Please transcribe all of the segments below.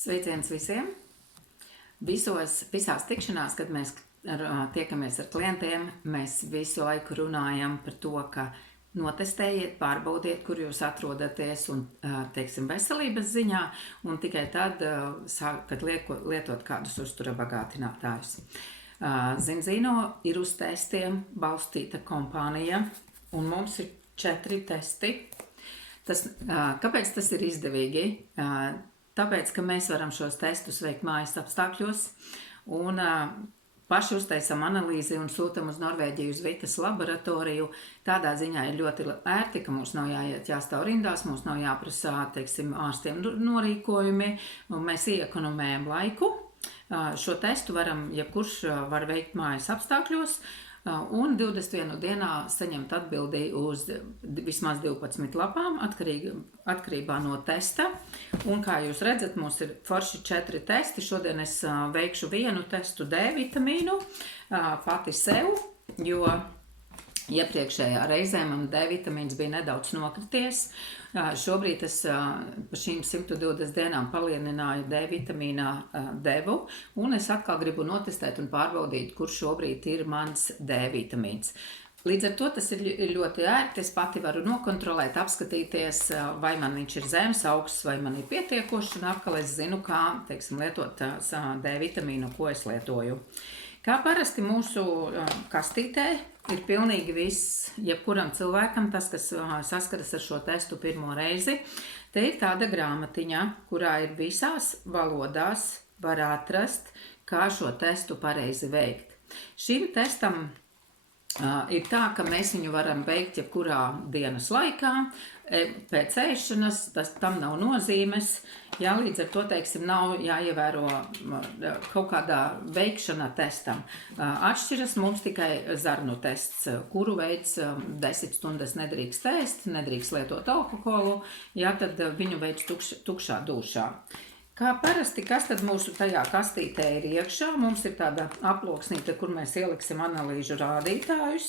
Sveiciens visiem! Visās tikšanās, kad mēs tiekamies ar klientiem, mēs visu laiku runājam par to, ka notestējiet, pārbaudiet, kur jūs atrodaties un, teiksim, veselības ziņā, un tikai tad sākat lietot kādus uztura bagātinātājus. Zinzino ir uz testiem balstīta kompānija, un mums ir 4 testi. Kāpēc tas ir izdevīgi? Tāpēc, ka mēs varam šos testus veikt mājas apstākļos un paši uztaisam analīzi un sūtam uz Norvēģiju uz Vitas laboratoriju. Tādā ziņā ir ļoti ērti, ka mums nav jāstāv rindās, mums nav jāprasā, teiksim, ārstiem norīkojumi, un mēs iekonomējam laiku. Šo testu jebkurš var veikt mājas apstākļos, un 21 dienā saņemt atbildi uz vismaz 12 lapām, atkarībā no testa. Un kā jūs redzat, mums ir forši 4 testi. Šodien es veikšu vienu testu D vitamīnu pati sev, jo iepriekšējā reizē man D vitamīns bija nedaudz nokrities. Šobrīd es pa šīm 120 dienām palielināju D vitamīnā devu, un es atkal gribu notestēt un pārbaudīt, kur šobrīd ir mans D vitamīns. Līdz ar to tas ir ļoti ērti. Es pati varu nokontrolēt, apskatīties, vai man viņš ir zems, augsts, vai man ir pietiekošs, un atkal es zinu, kā, teiksim, lietot D vitamīnu, ko es lietoju. Kā parasti mūsu kastītē ir pilnīgi viss, jebkuram cilvēkam, tas, kas saskaras ar šo testu pirmo reizi, te ir tāda grāmatiņa, kurā ir visās valodās var atrast, kā šo testu pareizi veikt. Šim testam ir tā, ka mēs viņu varam veikt jebkurā dienas laikā, pēc ēšanas, tam nav nozīmes. Jā, līdz ar to, teiksim, nav jāievēro kaut kādā veikšana testam. Atšķiras mums tikai zarnu tests, kuru veids 10 stundas nedrīkst ēst, nedrīkst lietot alkoholu, jā, tad viņu veids tukšā dūšā. Kā parasti, kas tad mūsu tajā kastītē ir iekšā? Mums ir tāda aploksnīte, kur mēs ieliksim analīžu rādītājus.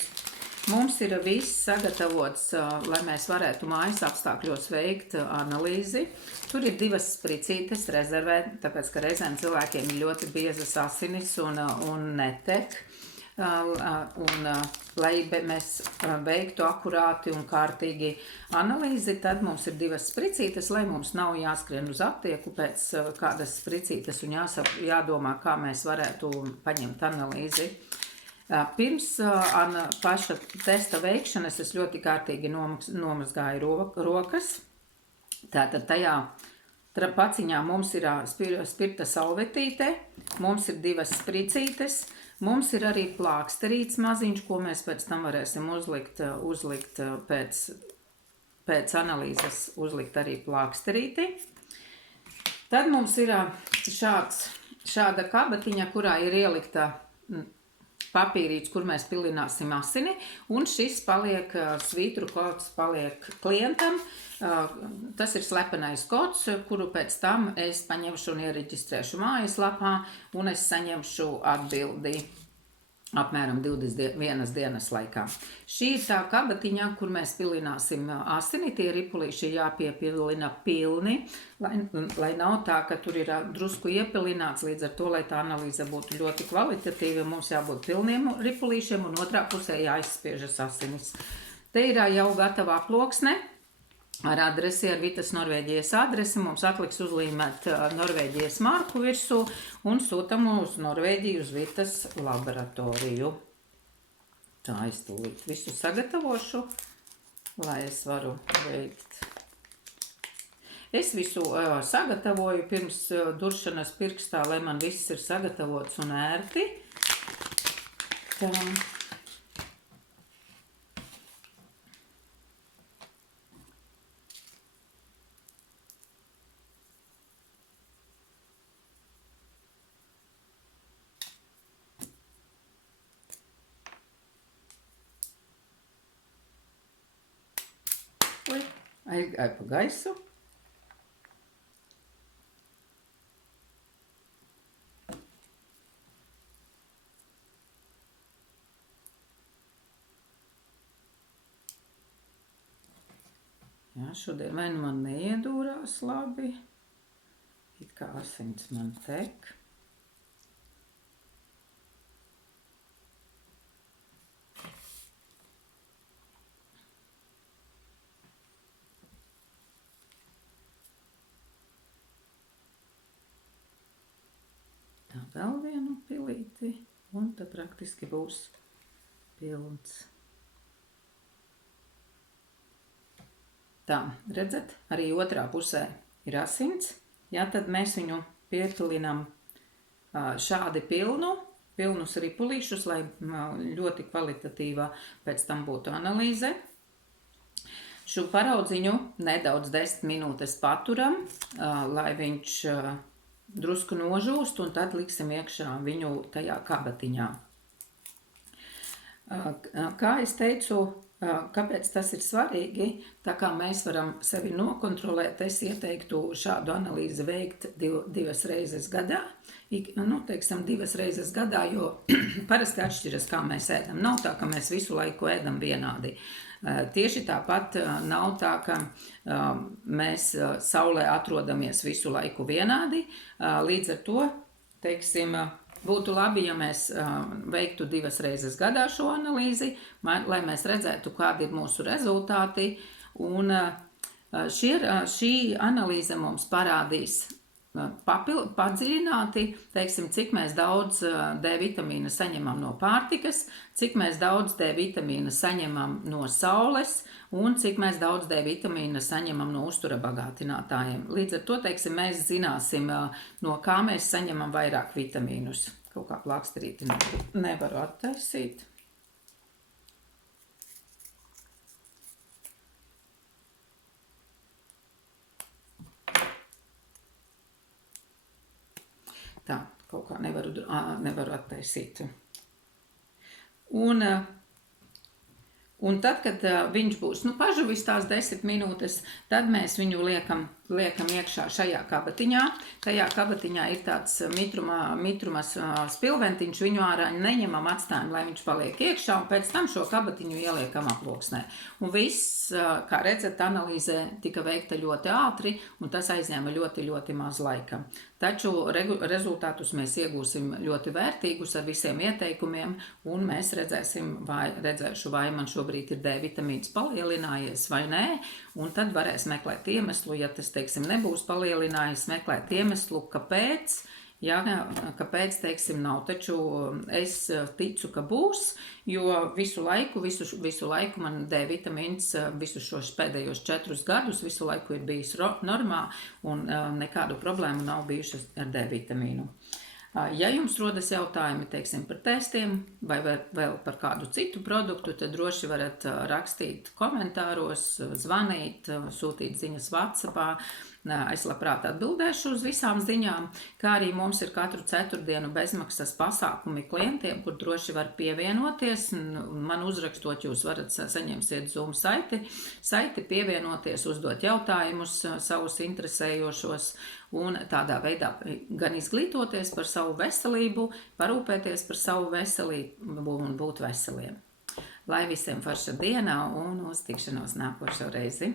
Mums ir viss sagatavots, lai mēs varētu mājas apstākļos veikt analīzi. Tur ir 2 spricītes rezervē, tāpēc, ka reizēm cilvēkiem ir ļoti biezas asinis un netek. Lai mēs veiktu akurāti un kārtīgi analīzi, tad mums ir 2 spricītes, lai mums nav jāskrien uz aptieku pēc kādas spricītes un jādomā, kā mēs varētu paņemt analīzi. Pirms paša testa veikšanas es ļoti kārtīgi nomazgāju rokas. Tātad tajā paciņā mums ir spirta salvetīte, mums ir 2 spricītes, mums ir arī plāksterīts maziņš, ko mēs pēc tam varēsim uzlikt pēc analīzes, uzlikt arī plāksterīti. Tad mums ir šāda kabatiņa, kurā ir ielikta papīrīts, kur mēs pilināsim asini, un šis svītru kods paliek klientam. Tas ir slepenais kods, kuru pēc tam es paņemšu un iereģistrēšu mājaslapā, un es saņemšu atbildi apmēram 21 dienas laikā. Šī ir tā kabatiņa, kur mēs pilināsim asini. Tie ripulīši jāpiepilina pilni, lai nav tā, ka tur ir drusku iepilināts. Līdz ar to, lai tā analīze būtu ļoti kvalitatīva, mums jābūt pilniem ripulīšiem un otrā pusē jāizspiežas asinis. Te ir jau gatava aploksne ar adresi, ar Vitas Norvēģijas adresi. Mums atliks uzlīmēt Norvēģijas marku virsū un sūtam uz Norvēģiju uz Vitas laboratoriju. Tā es tūlīt visu sagatavošu, lai es varu veikt. Es visu sagatavoju pirms duršanas pirkstā, lai man viss ir sagatavots un ērti. Tā. Ai pa gaisu. Jā, šodien vai nu man neiedūrās labi. It kā asins man tek. Tā vēl vienu pilīti, un tad praktiski būs pilns. Tā, redzat, arī otrā pusē ir asins. Ja, tad mēs viņu piepilinām šādi pilnus ripulīšus, lai ļoti kvalitatīvā pēc tam būtu analīze. Šo paraudziņu nedaudz 10 minūtes paturam, lai viņš drusku nožūst, un tad liksim iekšā viņu tajā kabatiņā. Kā es teicu, kāpēc tas ir svarīgi, tā kā mēs varam sevi nokontrolēt, es ieteiktu šādu analīzi veikt divas reizes gadā. Teiksim, 2 reizes gadā, jo parasti atšķiras, kā mēs ēdam. Nav tā, ka mēs visu laiku ēdam vienādi. Tieši tāpat nav tā, ka mēs saulē atrodamies visu laiku vienādi. Līdz ar to, teiksim, būtu labi, ja mēs veiktu 2 reizes gadā šo analīzi, lai mēs redzētu, kādi ir mūsu rezultāti. Un šī analīze mums parādīs padziļināti, teiksim, cik mēs daudz D vitamīna saņemam no pārtikas, cik mēs daudz D vitamīna saņemam no saules un cik mēs daudz D vitamīna saņemam no uztura bagātinātājiem. Līdz ar to, teiksim, mēs zināsim, no kā mēs saņemam vairāk vitamīnus. Kaut kā plāksterīti nevaru attaisīt. Tā, kaut kā nevaru attaisīt. Un tad, kad viņš būs pažuvis tās 10 minūtes, tad mēs viņu liekam iekšā šajā kabatiņā. Tajā kabatiņā ir tāds mitrumas spilventiņš, viņu ārā neņemam, atstājam, lai viņš paliek iekšā, un pēc tam šo kabatiņu ieliekam aploksnē. Un viss, kā redzat, analīze tika veikta ļoti ātri, un tas aizņēma ļoti, ļoti maz laika. Taču rezultātus mēs iegūsim ļoti vērtīgus ar visiem ieteikumiem, un mēs redzēšu, vai man šobrīd ir D vitamīns palielinājies vai nē, un tad varēs meklēt iemeslu, ja tas, teiksim, nebūs palielinājies, meklēt iemeslu, kāpēc. Ja, kāpēc, teiksim, nav, taču es ticu, ka būs, jo visu laiku man D vitamīns visus šos pēdējos 4 gadus visu laiku ir bijis normā un nekādu problēmu nav bijušas ar D vitamīnu. Ja jums rodas jautājumi, teiksim, par testiem vai vēl par kādu citu produktu, tad droši varat rakstīt komentāros, zvanīt, sūtīt ziņas WhatsAppā. Es labprāt atbildēšu uz visām ziņām, kā arī mums ir katru ceturtdienu bezmaksas pasākumi klientiem, kur droši var pievienoties. Man uzrakstot, jūs varat saņemsiet Zoom saiti, pievienoties, uzdot jautājumus savus interesējošos un tādā veidā gan izglītoties par savu veselību, parūpēties par savu veselību un būt veseliem. Lai visiem forša diena un uz tikšanos nākošo reizi!